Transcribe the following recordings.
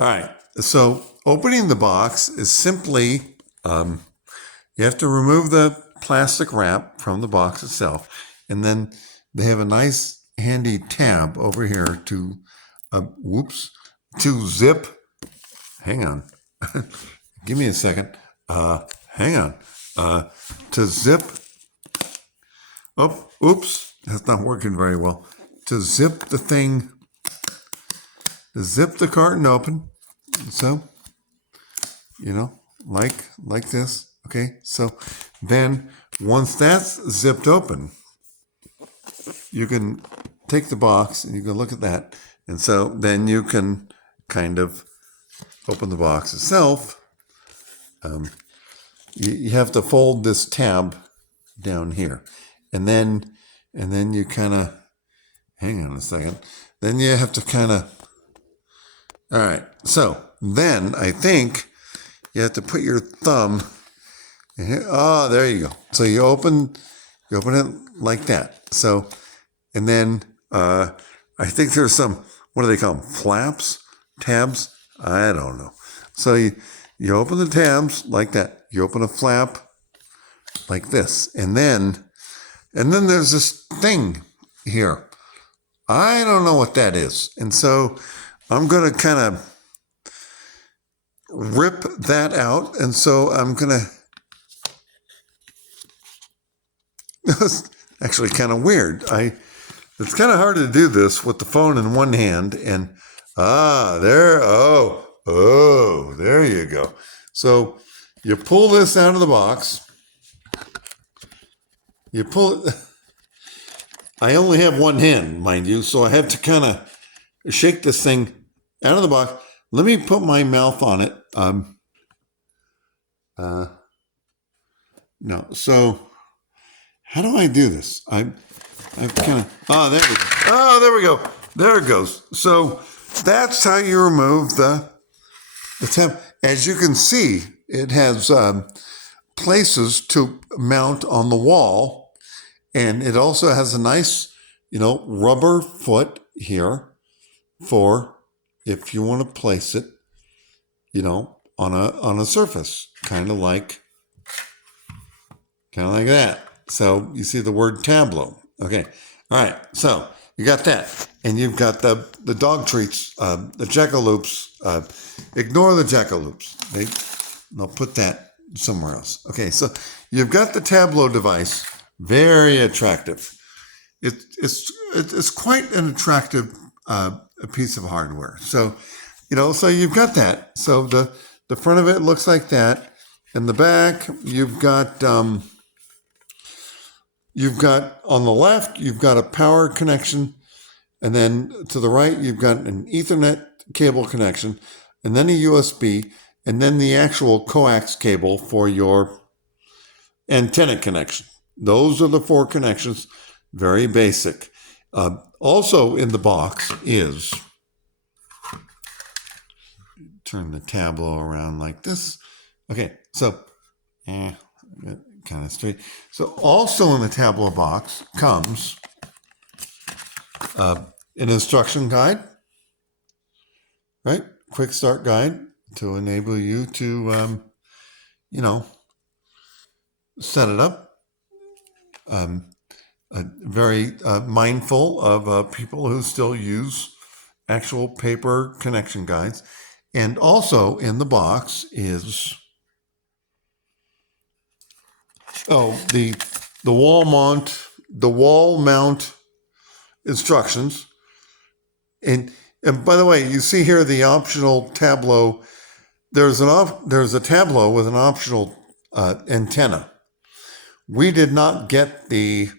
All right. So opening the box is simply you have to remove the plastic wrap from the box itself, and then they have a nice handy tab over here to to zip. Hang on. Give me a second. Hang on. To zip. Oh, oops. That's not working very well. To zip the thing. To zip the carton open. So, like this. Okay. So then once that's zipped open, you can take the box and you can look at that. And so then you can kind of open the box itself. You have to fold this tab down here, and then you kind of hang on a second. Then you have to kind of. All right. So then I think you have to put your thumb. Oh, there you go. So you open it like that. So, and then I think there's some, what do they call them? Flaps, tabs. I don't know. So you open the tabs like that. You open a flap like this, and then there's this thing here. I don't know what that is, and so I'm going to kind of rip that out, and so I'm going to. It's actually kind of weird. It's kind of hard to do this with the phone in one hand, and there you go. So you pull this out of the box. You pull it. I only have one hand, mind you, so I have to kind of shake this thing out of the box. Let me put my mouth on it. No. So how do I do this? I've kind of. There we go. There it goes. So that's how you remove the tab. As you can see, it has places to mount on the wall, and it also has a nice, rubber foot here for if you want to place it, on a surface, kind of like that. So you see the word Tableau. Okay. All right. So you got that, and you've got the dog treats, the Jackaloops. Ignore the Jackaloops. They'll put that somewhere else. Okay. So you've got the Tableau device. Very attractive. It's quite an attractive a piece of hardware. So, so you've got that. So the front of it looks like that. In the back, you've got on the left, you've got a power connection, and then to the right, you've got an Ethernet cable connection, and then a USB, and then the actual coax cable for your antenna connection. Those are the four connections. Very basic. Also in the box is, turn the Tableau around like this. Okay, so kind of straight. So also in the Tableau box comes an instruction guide, right? Quick start guide to enable you to, set it up. Very mindful of people who still use actual paper connection guides. And also in the box is the wall mount instructions. And by the way, you see here the optional Tableau. There's a Tableau with an optional antenna. We did not get the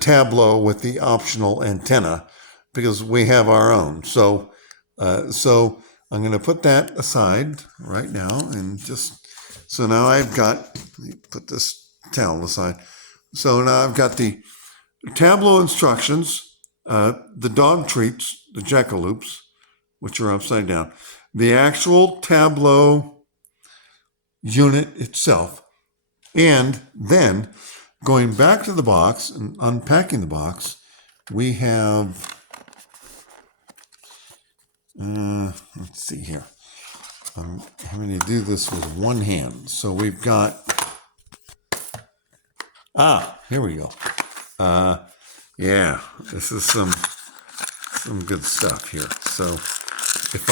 Tableau with the optional antenna because we have our own. So I'm going to put that aside right now, and so now let me put this towel aside. So now I've got the Tableau instructions, the dog treats, the Jackaloops, which are upside down, the actual Tableau unit itself, and then going back to the box and unpacking the box, we have, let's see here. I'm having to do this with one hand. So we've got, here we go. Yeah, this is some good stuff here. So if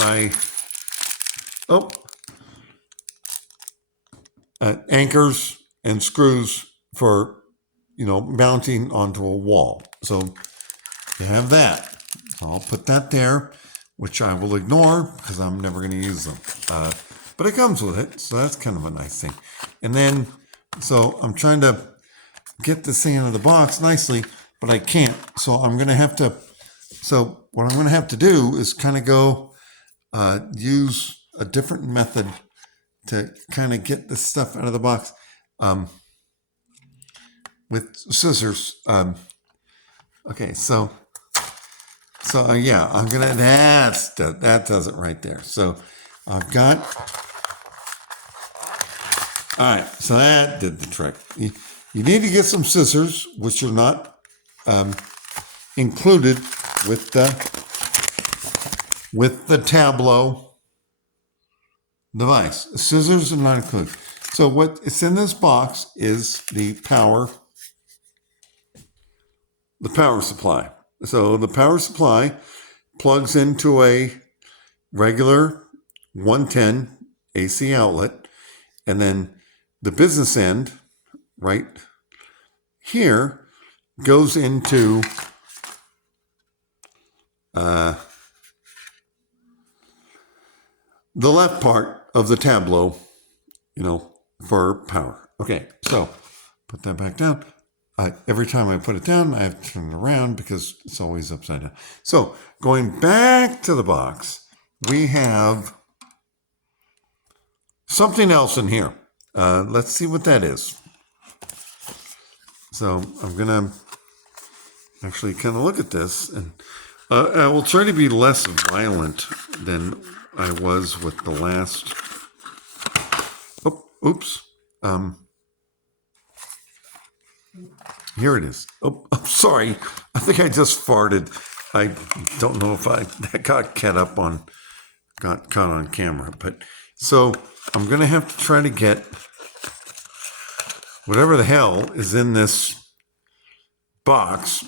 anchors and screws for, mounting onto a wall. So you have that. So I'll put that there, which I will ignore because I'm never going to use them. But it comes with it, so that's kind of a nice thing. And then, so I'm trying to get this thing out of the box nicely, but I can't. So I'm going to have to, so what I'm going to have to do is kind of go use a different method to kind of get this stuff out of the box with scissors. Okay, so yeah, I'm gonna, that does it right there. So I've got, all right, so that did the trick. You need to get some scissors, which are not included with the Tablo device. Scissors are not included. So what is in this box is the power supply. So the power supply plugs into a regular 110 AC outlet, and then the business end right here goes into the left part of the Tablo, for power. Okay, so put that back down. Every time I put it down, I have to turn it around because it's always upside down. So going back to the box, we have something else in here. Let's see what that is. So I'm going to actually kind of look at this, and I will try to be less violent than I was with the last. Oh, oops. Here it is. Oh, I'm sorry. I think I just farted. I don't know if that got caught on camera. But so I'm going to have to try to get whatever the hell is in this box.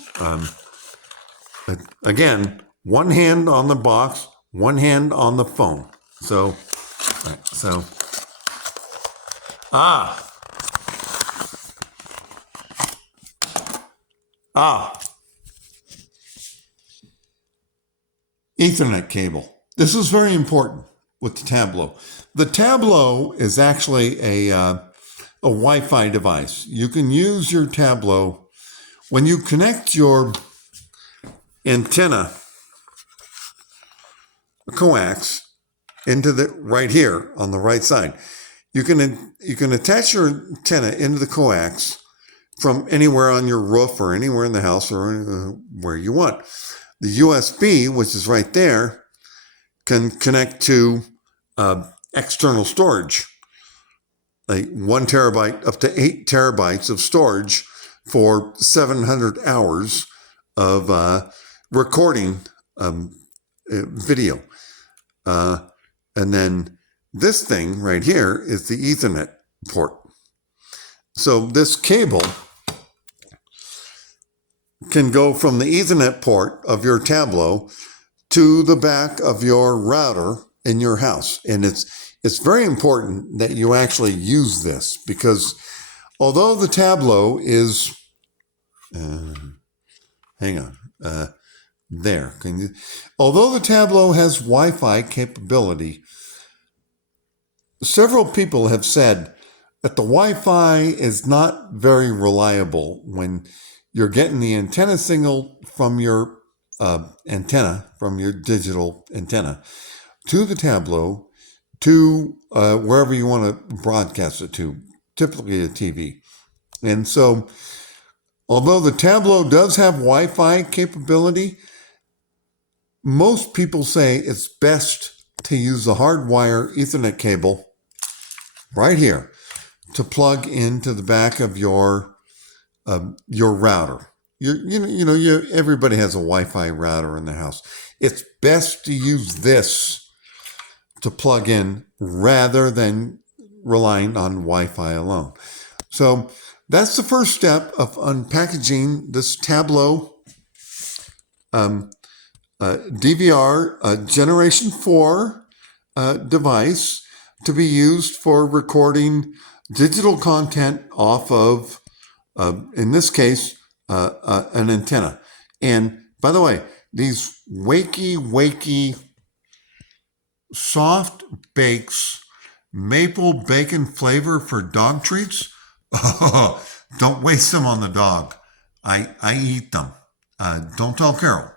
Again, one hand on the box, one hand on the phone. So, right, so, Ethernet cable. This is very important with the Tablo. The Tablo is actually a Wi-Fi device. You can use your Tablo when you connect your antenna coax into the right here on the right side. You can attach your antenna into the coax from anywhere on your roof or anywhere in the house or where you want. The USB, which is right there, can connect to external storage, like 1 terabyte up to 8 terabytes of storage for 700 hours of recording video. And then this thing right here is the Ethernet port. So this cable can go from the Ethernet port of your Tablo to the back of your router in your house. And it's very important that you actually use this, because although the Tablo is, although the Tablo has Wi-Fi capability, several people have said that the Wi-Fi is not very reliable when you're getting the antenna signal from your from your digital antenna to the Tablo to wherever you want to broadcast it to, typically a TV. And so, although the Tablo does have Wi-Fi capability, most people say it's best to use the hardwire Ethernet cable right here to plug into the back of your router. Everybody has a Wi-Fi router in the house. It's best to use this to plug in rather than relying on Wi-Fi alone. So that's the first step of unpackaging this Tableau DVR Generation 4 device to be used for recording digital content off of, in this case, an antenna. And by the way, these wakey soft bakes, maple bacon flavor for dog treats. Oh, don't waste them on the dog. I eat them. Don't tell Carol.